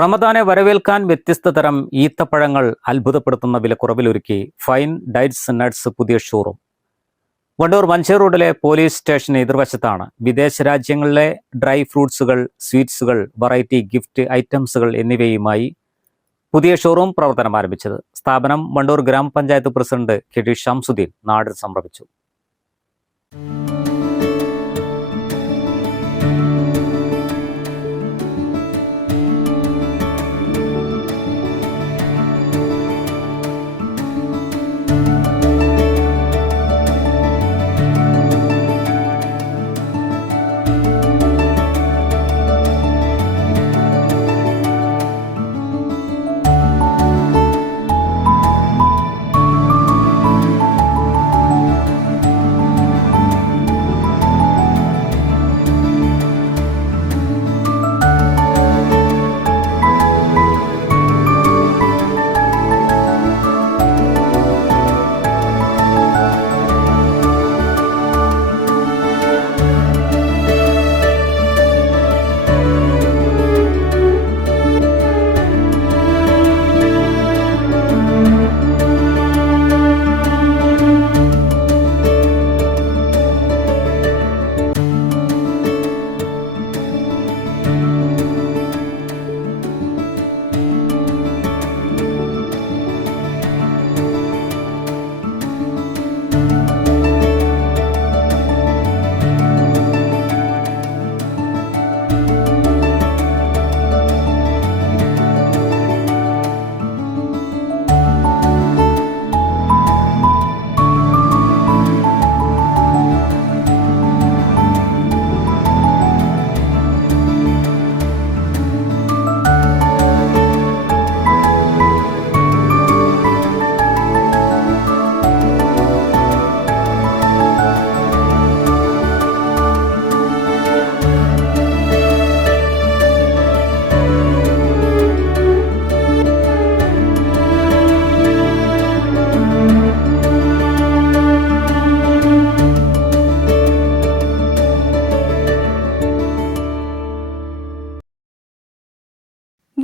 റമദാനെ വരവേൽക്കാൻ വ്യത്യസ്ത തരം ഈത്തപ്പഴങ്ങൾ അത്ഭുതപ്പെടുത്തുന്ന വിലക്കുറവിലൊരുക്കി ഫൈൻ ഡേറ്റ്സ് നട്ട്സ് പുതിയ ഷോറൂം. വണ്ടൂർ മഞ്ചേർ റോഡിലെ പോലീസ് സ്റ്റേഷന് എതിർവശത്താണ് വിദേശ രാജ്യങ്ങളിലെ ഡ്രൈ ഫ്രൂട്ട്സുകൾ, സ്വീറ്റ്സുകൾ, വെറൈറ്റി ഗിഫ്റ്റ് ഐറ്റംസുകൾ എന്നിവയുമായി പുതിയ ഷോറൂം പ്രവർത്തനം ആരംഭിച്ചത്. സ്ഥാപനം വണ്ടൂർ ഗ്രാമപഞ്ചായത്ത് പ്രസിഡന്റ് കെ.ടി. ഷംസുദ്ദീൻ നാടിന് സമർപ്പിച്ചു.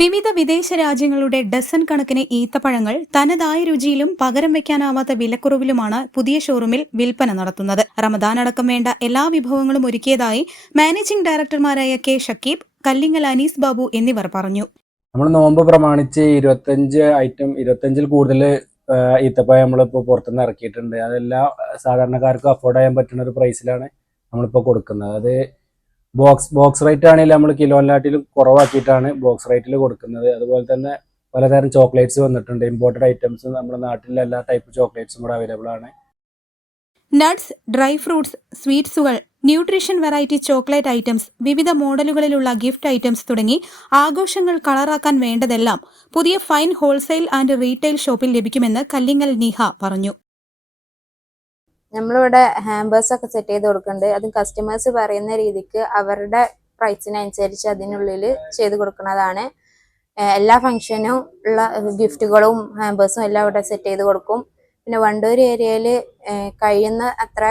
വിവിധ വിദേശ രാജ്യങ്ങളുടെ ഡസൻ കണക്കിന് ഈത്തപ്പഴങ്ങൾ തനതായ രുചിയിലും പകരം വയ്ക്കാനാവാത്ത വിലക്കുറവിലുമാണ് പുതിയ ഷോറൂമിൽ വിൽപ്പന നടത്തുന്നത്. റമദാൻ അടക്കം വേണ്ട എല്ലാ വിഭവങ്ങളും ഒരുക്കിയതായി മാനേജിംഗ് ഡയറക്ടർമാരായ കെ. ഷക്കീബ്, കല്ലിങ്ങൽ അനീസ് ബാബു എന്നിവർ പറഞ്ഞു. നമ്മൾ നോമ്പ് പ്രമാണിച്ച് 25 കൂടുതൽ ഈത്തപ്പഴം നമ്മളിപ്പോൾ പുറത്തുനിന്ന് ഇറക്കിയിട്ടുണ്ട്. അതെല്ലാം സാധാരണക്കാർക്ക് അഫോർഡ് ചെയ്യാൻ പറ്റുന്ന ഒരു പ്രൈസിലാണ് നമ്മളിപ്പോൾ കൊടുക്കുന്നത്. അത് ബോക്സ് റേറ്റ് ആണെങ്കിൽ നമ്മൾ കിലോനാട്ടിലും കുറവാക്കിയിട്ടാണ് ബോക്സ് റേറ്റിൽ കൊടുക്കുന്നത്. അതുപോലെ തന്നെ പലതരം ചോക്ലേറ്റ്സ് വന്നിട്ടുണ്ട്. ഇമ്പോർട്ടഡ് ഐറ്റംസ് നമ്മുടെ നാട്ടിലെ എല്ലാ ടൈപ്പ് ചോക്ലേറ്റ്സും കൂടെ അവൈലബിൾ ആണ്. നട്ട്സ്, ഡ്രൈ ഫ്രൂട്ട്സ്, സ്വീറ്റ്സുകൾ, ന്യൂട്രീഷൻ വെറൈറ്റി ചോക്ലേറ്റ് ഐറ്റംസ്, വിവിധ മോഡലുകളിലുള്ള ഗിഫ്റ്റ് ഐറ്റംസ് തുടങ്ങി ആഘോഷങ്ങൾ കളറാക്കാൻ വേണ്ടതെല്ലാം പുതിയ ഫൈൻ ഹോൾസെയിൽ ആൻഡ് റീറ്റെയിൽ ഷോപ്പിൽ ലഭിക്കുമെന്ന് കല്ലിങ്ങൽ നിഹ പറഞ്ഞു. നമ്മളിവിടെ ഹാമ്പേഴ്സ് ഒക്കെ സെറ്റ് ചെയ്ത് കൊടുക്കുന്നുണ്ട്. അതും കസ്റ്റമേഴ്സ് പറയുന്ന രീതിക്ക് അവരുടെ പ്രൈസിനനുസരിച്ച് അതിനുള്ളിൽ ചെയ്ത് കൊടുക്കുന്നതാണ്. എല്ലാ ഫംഗ്ഷനും ഉള്ള ഗിഫ്റ്റുകളും ഹാമ്പേഴ്സും എല്ലാം ഇവിടെ സെറ്റ് ചെയ്ത് കൊടുക്കും. പിന്നെ വണ്ടൂർ ഏരിയയിൽ കഴിയുന്ന അത്ര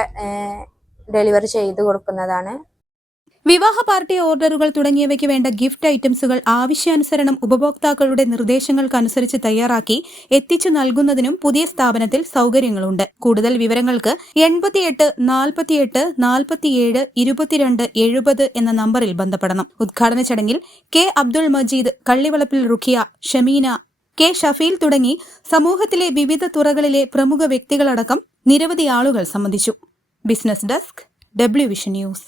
ഡെലിവറി ചെയ്ത് കൊടുക്കുന്നതാണ്. വിവാഹ പാർട്ടി ഓർഡറുകൾ തുടങ്ങിയവയ്ക്ക് വേണ്ട ഗിഫ്റ്റ് ഐറ്റംസുകൾ ആവശ്യാനുസരണം ഉപഭോക്താക്കളുടെ നിർദ്ദേശങ്ങൾക്കനുസരിച്ച് തയ്യാറാക്കി എത്തിച്ചു നൽകുന്നതിനും പുതിയ സ്ഥാപനത്തിൽ സൗകര്യങ്ങളുണ്ട്. കൂടുതൽ വിവരങ്ങൾക്ക് 88 48 47 22 70 എന്ന നമ്പറിൽ ബന്ധപ്പെടണം. ഉദ്ഘാടന ചടങ്ങിൽ കെ. അബ്ദുൾ മജീദ്, കള്ളിവളപ്പിൽ റുഖിയ, ഷമീന, കെ. ഷഫീൽ തുടങ്ങി സമൂഹത്തിലെ വിവിധ തുറകളിലെ പ്രമുഖ വ്യക്തികളടക്കം നിരവധി ആളുകൾ സംബന്ധിച്ചു. Business desk, WVision news.